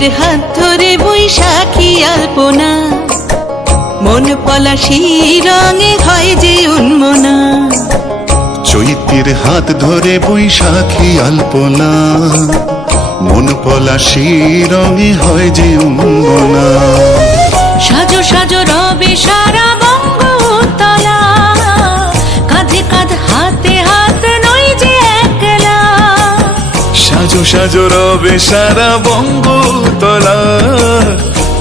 চৈত্রের হাত ধরে বৈশাখী আলপনা, মন পলাশী রঙে হয় যে উন্মনা। চৈত্রের হাত ধরে বৈশাখী আলপনা, মন পলাশী রঙে হয় যে উন্মনা। সাজো সাজো রবে সারা বঙ্গতলা, কাঁধে কাঁধ হাতে হাত নই যে একলা। সাজো সাজো রবে সারা বঙ্গতলা,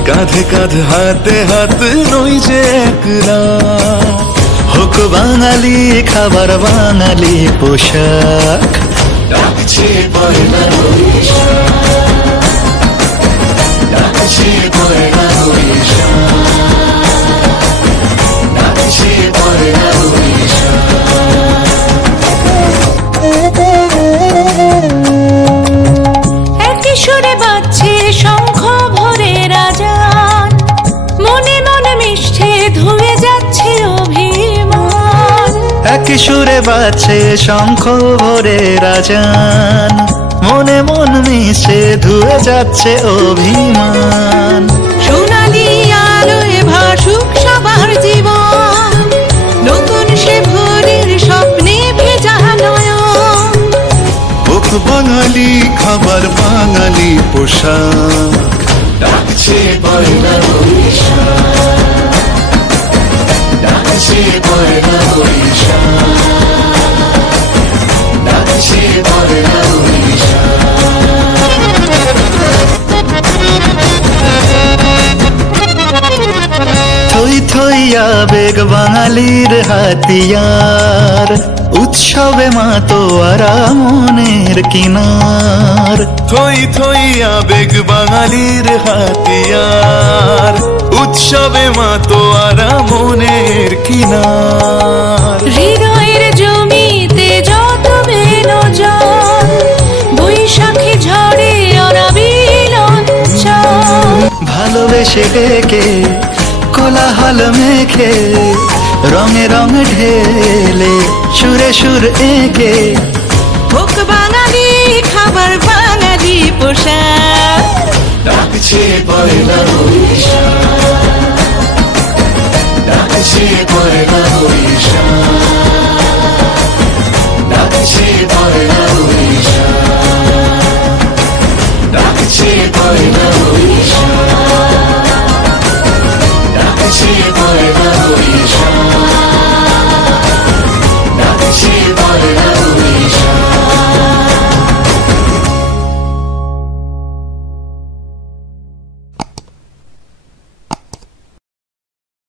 কাঁধে কাঁধ হাতে হাত নই যে একলা। হোক বাঙালি খাবার বাঙালি পোশাক, ডাকছে পয়লা বৈশাখ, ডাকছে পয়লা বৈশাখ, ডাকছে পয়লা বৈশাখ। একই সুরে বাজছে শঙ্খ ভরে রাজান, মনে মনে মিশছে ধুয়ে যাচ্ছে অভিমান। একই সুরে বাজছে শঙ্খ ভরে রাজান, মনে মন মিশে ধুয়ে যাচ্ছে অভিমান। সোনালি আলোয় ভাসুক সবার জীবন, নতুন সে ভোরের স্বপ্নে ভেজা নয়ন। হোক বাঙালি খাবার বাঙালি পোশাক, ডাকছে পয়লা বৈশাখ, ডাকছে পয়লা বৈশাখ, ডাকছে পয়লা বৈশাখ। থই থই আবেগ বাঙালির হাতিয়ার, উৎসবে মাতোয়ারা মনের কিনার। থই থই আবেগ বাঙালির হাতিয়ার, উৎসবে মাতোয়ারা মনের কিনার। হৃদয়ের জমিতে যত বেলো জল, বৈশাখী ঝড়ে অনাবিল অঞ্চল। ভালোবেসে ডেকে কোলাহল মেখে, রঙে রঙ ঢেলে সুরে সুর এঁকে। হোক বাঙালি খাবার বাঙালি পোশাক, ডাকছে পয়লা বৈশাখ, ডাকছে পয়লা বৈশাখ, ডাকছে পয়লা বৈশাখ, ডাকছে পয়লা বৈশাখ।